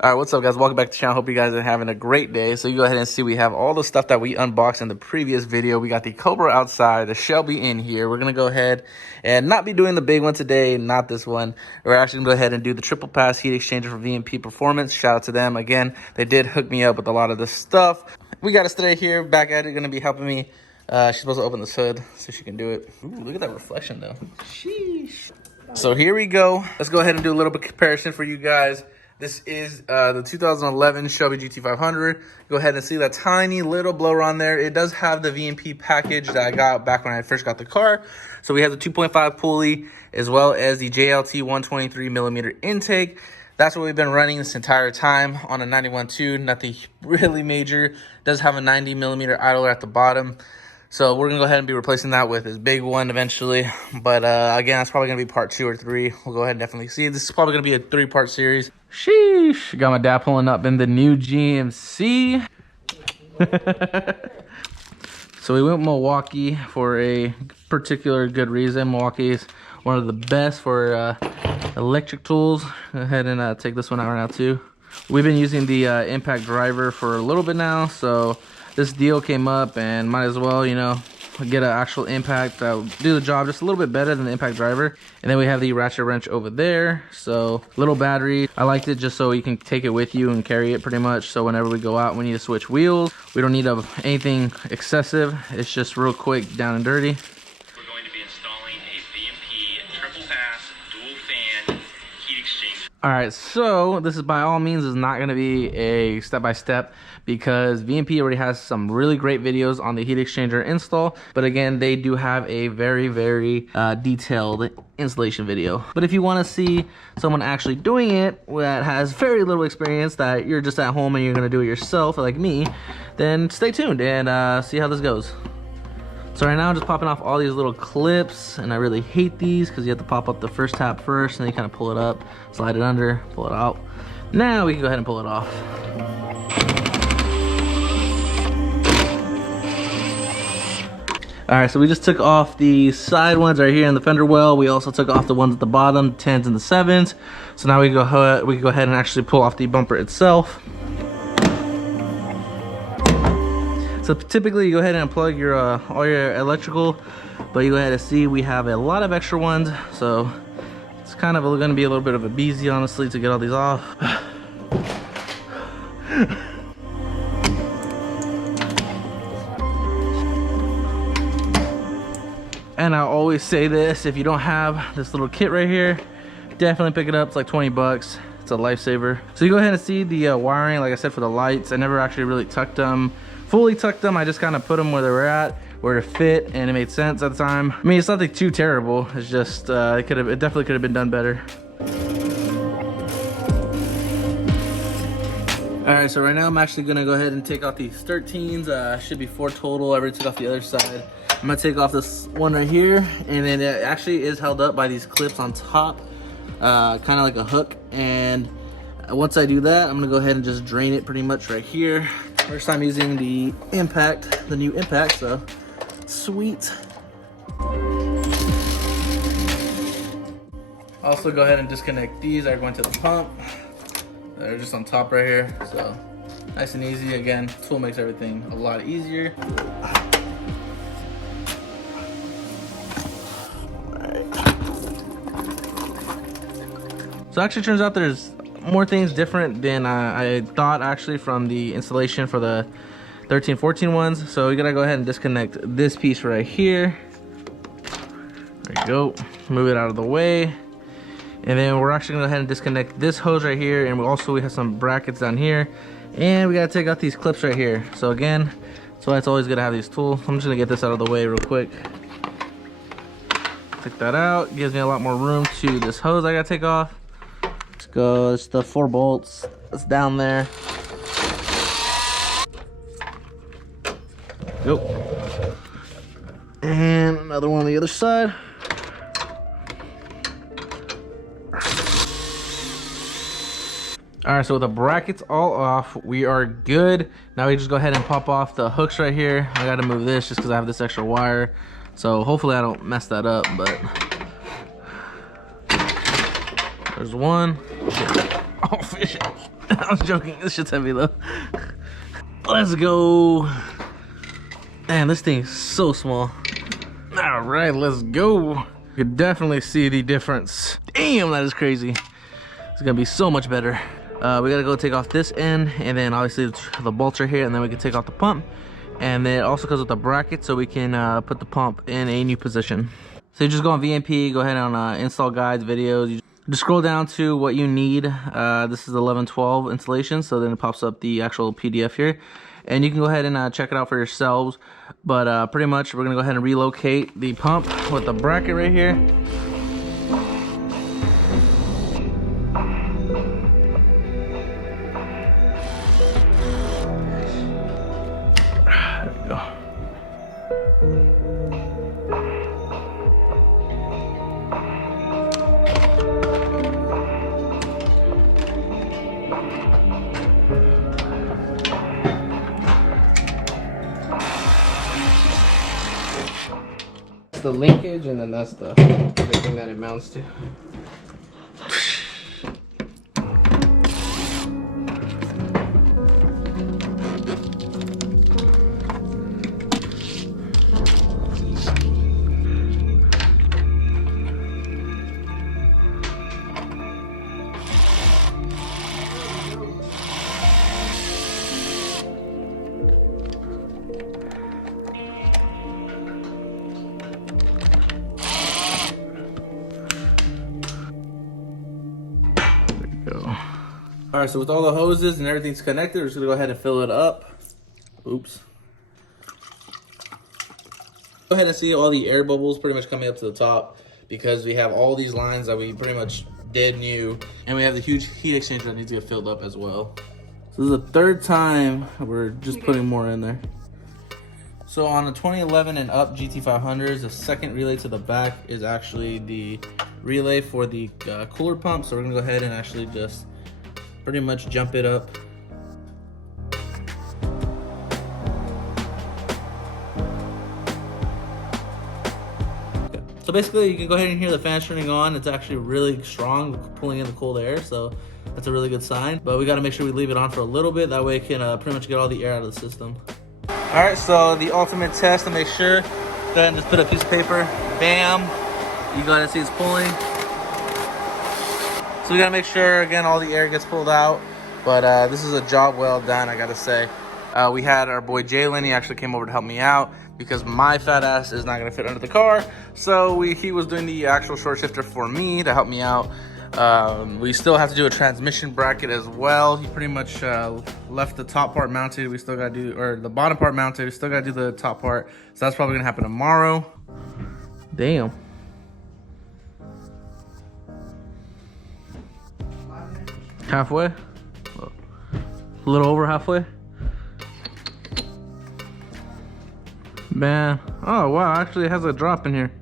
All right, what's up, guys? Welcome back to the channel. Hope you guys are having a great day. So you go ahead and see we have all the stuff that we unboxed in the previous video. We got the Cobra outside, the Shelby in here. We're going to go ahead and not be doing the big one today, not this one. We're actually going to go ahead and do the triple pass heat exchanger for VMP Performance. Shout out to them. Again, they did hook me up with a lot of this stuff. We got to stay here, back at it, going to be helping me. She's supposed to open this hood so she can do it. Ooh, look at that reflection, though. Sheesh. So here we go. Let's go ahead and do a little bit of comparison for you guys. This is the 2011 Shelby GT500. Go ahead and see that tiny little blower on there. It does have the VMP package that I got back when I first got the car. So we have the 2.5 pulley as well as the JLT 123mm intake. That's what we've been running this entire time on a 91.2. Nothing really major. It does have a 90mm idler at the bottom. So we're going to go ahead and be replacing that with this big one eventually. But again, that's probably going to be part 2 or 3. We'll go ahead and definitely see. This is probably going to be a 3-part series. Sheesh. Got my dad pulling up in the new GMC. So we went Milwaukee for a particular good reason. Milwaukee is one of the best for electric tools. Go ahead and take this one out right now too. We've been using the impact driver for a little bit now. So this deal came up and might as well, you know, get an actual impact that will do the job just a little bit better than the impact driver. And then we have the ratchet wrench over there. So little battery. I liked it just so you can take it with you and carry it pretty much. So whenever we go out, we need to switch wheels. We don't need anything excessive. It's just real quick, down and dirty. We're going to be installing a VMP Triple Pass dual fan heat exchanger. All right, so this is by all means is not going to be a step-by-step because VMP already has some really great videos on the heat exchanger install. But again, they do have a very detailed installation video. But if you want to see someone actually doing it that has very little experience, that you're just at home and you're going to do it yourself like me, then stay tuned and see how this goes. So right now I'm just popping off all these little clips, and I really hate these because you have to pop up the first tab first and then you kind of pull it up, slide it under, pull it out. Now we can go ahead and pull it off. All right, so we just took off the side ones right here in the fender well. We also took off the ones at the bottom, 10s and the 7s. So now we can go ahead and actually pull off the bumper itself. So typically you go ahead and unplug your all your electrical, but you go ahead and see we have a lot of extra ones. So it's kind of going to be a little bit of a beezy, honestly, to get all these off. And I always say this, if you don't have this little kit right here, definitely pick it up. It's like 20 bucks. It's a lifesaver. So you go ahead and see the wiring, like I said, for the lights. I never actually really fully tucked them. I just kind of put them where they were at, where it fit, and it made sense at the time. I mean, it's nothing too terrible. It's just it definitely could have been done better. All right, so right now I'm actually gonna go ahead and take off these 13s. Should be 4 total. I already took off the other side. I'm gonna take off this one right here, and then it actually is held up by these clips on top, kind of like a hook. And once I do that, I'm gonna go ahead and just drain it pretty much right here. First time using the impact, the new impact, so sweet. Also go ahead and disconnect these. They're going to the pump. They're just on top right here, so nice and easy. Again, tool makes everything a lot easier. So it actually turns out there's more things different than I thought actually from the installation for the 13, 14 ones. So we gotta go ahead and disconnect this piece right here. There you go. Move it out of the way. And then we're actually gonna go ahead and disconnect this hose right here. And we have some brackets down here. And we gotta take out these clips right here. So again, that's why it's always good to have these tools. I'm just gonna get this out of the way real quick. Take that out. Gives me a lot more room to this hose I gotta take off. Let's go. It's the 4 bolts. It's down there. Go. And another one on the other side. All right, so with the brackets all off, we are good. Now we just go ahead and pop off the hooks right here. I gotta move this just because I have this extra wire. So hopefully I don't mess that up, but there's one. Oh, fish. I was joking. This shit's heavy though. Let's go. Man, this thing is so small. All right, let's go. You can definitely see the difference. Damn, that is crazy. It's gonna be so much better. We gotta go take off this end, and then obviously the bolts are here, and then we can take off the pump. And then it also comes with a bracket, so we can put the pump in a new position. So you just go on VMP, go ahead on install guides, videos. You just scroll down to what you need. This is 1112 installation, so then it pops up the actual PDF here. And you can go ahead and check it out for yourselves. But pretty much we're gonna go ahead and relocate the pump with the bracket right here. There we go. The linkage, and then that's the everything that it mounts to. All right, so with all the hoses and everything's connected, we're just gonna go ahead and fill it up. Oops. Go ahead and see all the air bubbles pretty much coming up to the top because we have all these lines that we pretty much did new, and we have the huge heat exchanger that needs to get filled up as well. So this is the third time we're just putting more in there. So on the 2011 and up GT500s, the second relay to the back is actually the relay for the cooler pump. So we're gonna go ahead and actually just pretty much jump it up. So basically you can go ahead and hear the fans turning on. It's actually really strong, pulling in the cold air, so that's a really good sign. But we gotta make sure we leave it on for a little bit, that way it can pretty much get all the air out of the system. All right, so the ultimate test to make sure, go ahead and just put a piece of paper, bam. You go ahead and see it's pulling. So we gotta make sure, again, all the air gets pulled out. But this is a job well done, I gotta say. We had our boy Jalen, he actually came over to help me out because my fat ass is not gonna fit under the car. So he was doing the actual short shifter for me to help me out. We still have to do a transmission bracket as well. He pretty much left the top part mounted. We still gotta do, or the bottom part mounted. We still gotta do the top part. So that's probably gonna happen tomorrow. Damn. Halfway? A little over halfway? Man. Oh, wow. Actually, it has a drop in here.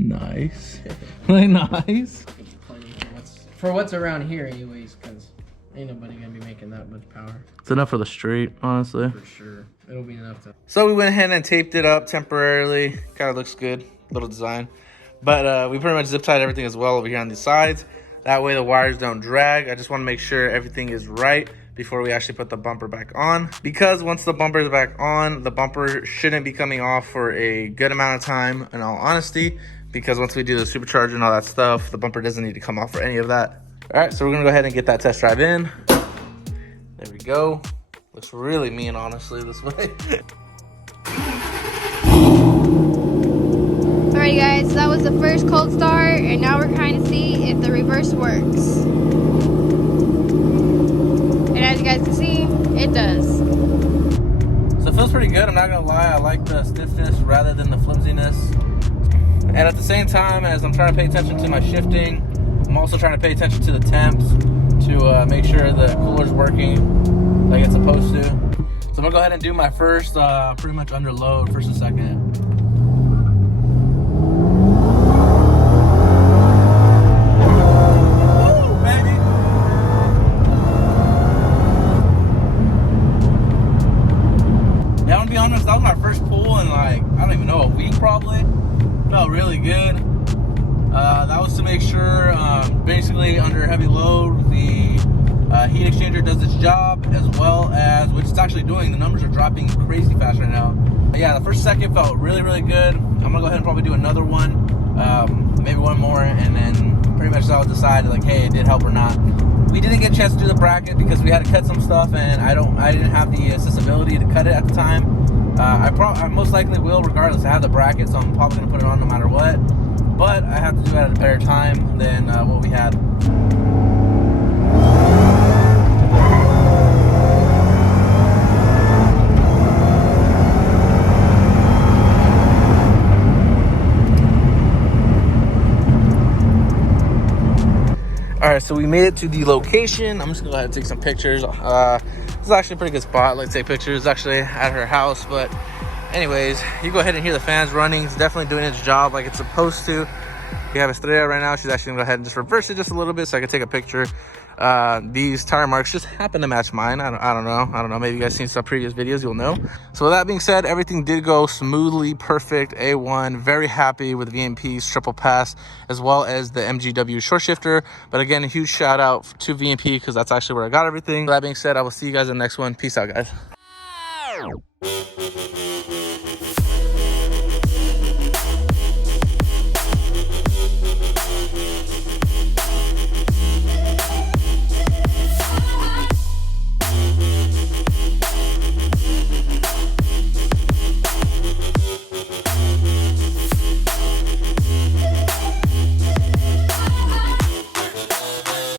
Nice. Like, nice. For what's around here anyways, because ain't nobody gonna be making that much power. It's enough for the street, honestly. For sure. It'll be enough to... So we went ahead and taped it up temporarily. Kind of looks good. Little design. But we pretty much zip tied everything as well over here on the sides. That way the wires don't drag. I just want to make sure everything is right before we actually put the bumper back on. Because once the bumper is back on, the bumper shouldn't be coming off for a good amount of time, in all honesty. Because once we do the supercharger and all that stuff, the bumper doesn't need to come off for any of that. All right, so we're gonna go ahead and get that test drive in. There we go. Looks really mean, honestly, this way. Alright guys, so that was the first cold start, and now we're trying to see if the reverse works. And as you guys can see, it does. So it feels pretty good, I'm not gonna lie. I like the stiffness rather than the flimsiness. And at the same time, as I'm trying to pay attention to my shifting, I'm also trying to pay attention to the temps to make sure the cooler's working like it's supposed to. So I'm gonna go ahead and do my first, pretty much under load, first and second. That was my first pull in, like, I don't even know, a week probably. Felt really good. was to make sure, basically under heavy load, the heat exchanger does its job, as well as, which it's actually doing. The numbers are dropping crazy fast right now. But yeah, the first second felt really, really good. I'm gonna go ahead and probably do another one, maybe one more, and then pretty much I'll decide like, hey, it did help or not. We didn't get a chance to do the bracket because we had to cut some stuff, and I didn't have the accessibility to cut it at the time. I most likely will, regardless. I have the bracket, so I'm probably gonna put it on no matter what. But I have to do it at a better time than what we had. All right, so we made it to the location. I'm just gonna go ahead and take some pictures. This is actually a pretty good spot. Let's take pictures actually at her house. But anyways, you go ahead and hear the fans running. It's definitely doing its job like it's supposed to. We have Estrella right now. She's actually gonna go ahead and just reverse it just a little bit so I can take a picture. These tire marks just happen to match mine. I don't know. Maybe you guys seen some previous videos, you'll know. So with that being said, everything did go smoothly, perfect, A1. Very happy with VMP's triple pass, as well as the MGW Short Shifter. But again, a huge shout out to VMP because that's actually where I got everything. With that being said, I will see you guys in the next one. Peace out, guys.